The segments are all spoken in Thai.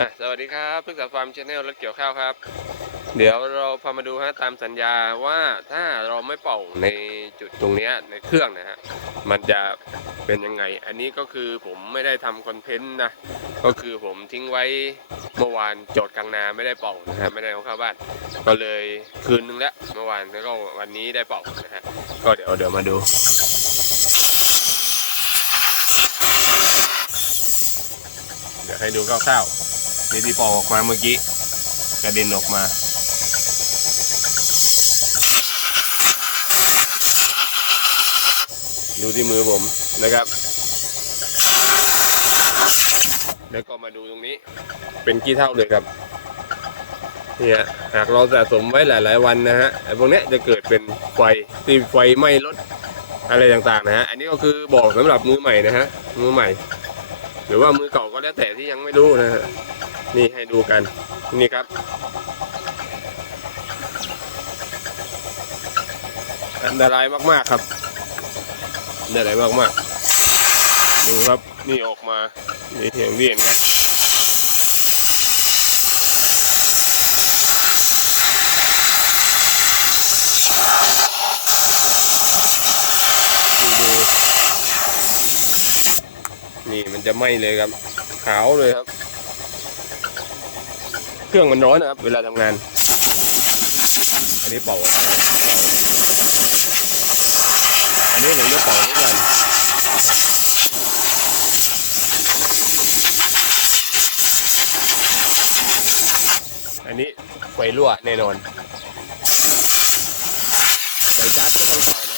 อะสวัสดีครับพึกษาฟาร์มชาแนลรถเกี่ยวข้าวครับ เดี๋ยวเราพามาดูฮะตามสัญญาว่าถ้าเราไม่เป่าในจุดตรงเนี้ยในเครื่องนะฮะมันจะเป็นยังไง อันนี้ก็คือผมไม่ได้ทำคอนเทนต์นะก็คือผมทิ้งไว้เมื่อวานโจทย์กลางนาไม่ได้เป่านะฮะไม่ได้เอาเข้าบ้าน ก็เลยคืนนึงแล้วเมื่อวานแล้วก็วันนี้ได้เป่านะฮะก็เดี๋ยวเดี๋ยวมาดูเดี๋ยวให้ดูคร่าวๆ นี่ที่ปอกออกมาเมื่อกี้กระเด็นออกมาดูที่มือผมนะครับ แล้วก็มาดูตรงนี้ เป็นกี่เท่าเลยครับ เนี่ยหากเราสะสมไว้หลาย ๆ วันนะฮะไอ้พวกนี้จะเกิดเป็นไฟที่ไฟไหม้รถอะไรต่างๆนะฮะ อันนี้ก็คือบอกสำหรับมือใหม่นะฮะ มือใหม่ หรือว่ามือเก่าก็แล้วแต่ที่ยังไม่รู้นะฮะ นี่ให้ดูกัน นี่ครับอันตรายมากๆครับอันตรายมากๆดูครับนี่ออกมานี่อย่างที่เห็นครับนี่มันจะไหม้เลยครับ ขาวเลยครับ เครื่องมันร้อนนะครับ เวลาทำงาน อันนี้เป่าออกมาเป่าอันนี้ผมจะเป่าทุกวันอันนี้ไฟรั่วแน่นอนไฟจัดก็ต้องต่อ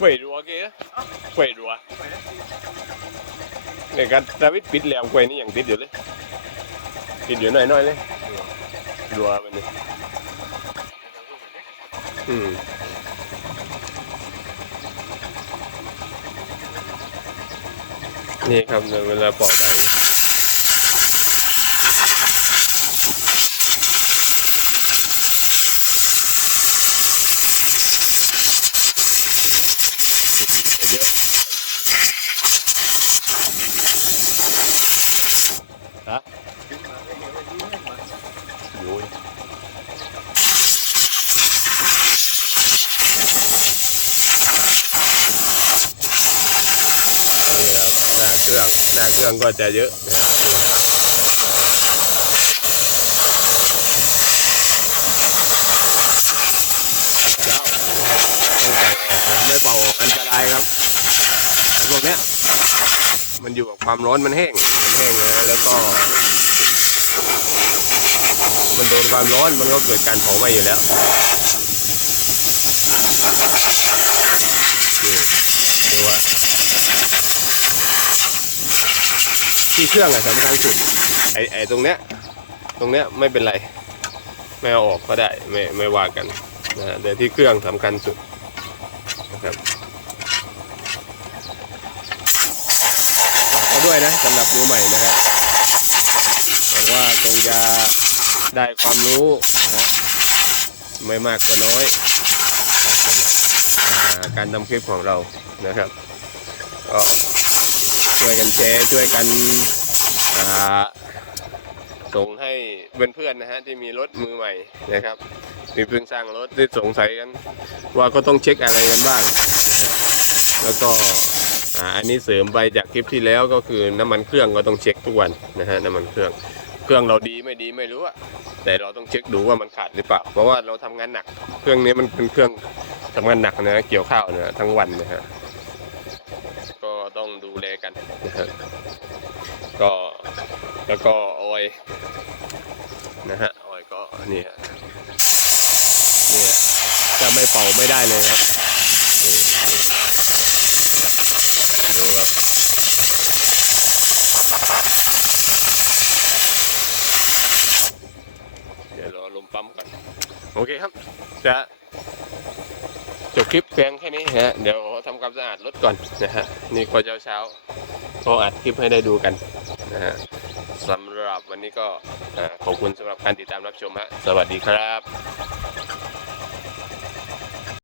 quẩy rùa kìa quẩy rùa để cái David ปิดแล้ว quẩy นี่ยังติดอยู่เลยติดอยู่หน่อยหน่อยๆเลยรัวมันนี่อืมนี่ครับเวลาปอกใบจะเยอะฮะโอ้ยนี่ครับหน้าเครื่องหน้าเครื่องก็จะเยอะนะครับเจ้าต้องใส่ออกนะไม่เป่าออกอันตรายครับพวกเนี้ยมันอยู่กับความร้อนมันแห้ง แห้งนะแล้วก็ มันโดนความร้อนมันก็เกิดการเผาไหม้อยู่แล้วดูว่าที่เครื่องอะสำคัญสุดไอ้ไอ้ตรงเนี้ยตรงเนี้ยไม่เป็นไรไม่เอาออกก็ได้ไม่ไม่ว่ากันนะฮะแต่ที่เครื่องสำคัญสุดนะครับฝากเขา ด้วยนะสำหรับมือใหม่นะครับหวังว่าคงจะได้ความรู้นะฮะไม่มากก็น้อยสำหรับการทำคลิปของเรานะครับก็ช่วยกันแชร์ช่วยกันส่งให้เพื่อนๆนะฮะที่มีรถมือใหม่นะครับมีเพิ่งสร้างรถที่สงสัยกันว่าก็ต้องเช็คอะไรกันบ้างนะฮะแล้วก็ อันนี้เสริมไปจากคลิปที่แล้วก็คือน้ำมันเครื่องก็ต้องเช็คทุกวันนะฮะน้ำมันเครื่องเครื่องเราดีไม่ดีไม่รู้อะแต่เราต้องเช็คดูว่ามันขาดหรือเปล่า เพราะว่าเราทำงานหนัก เครื่องนี้มันเป็นเครื่องทำงานหนักนะเกี่ยวข้าวเนี่ยทั้งวันนะฮะก็ต้องดูแลกันนะฮะก็แล้วก็ออยนะฮะออยก็นี่ฮะนี่ฮะจะไม่เป่าไม่ได้เลยครับ ดูครับเดี๋ยวรอลมปั๊มก่อนโอเคครับ จะจบคลิปเพียงแค่นี้ฮะเดี๋ยวทำความสะอาดรถก่อนนะฮะนี่ก็เช้าเช้าๆก็อัดคลิปให้ได้ดูกันนะฮะสำหรับวันนี้ก็ขอบคุณสำหรับการติดตามรับชมฮะสวัสดีครับ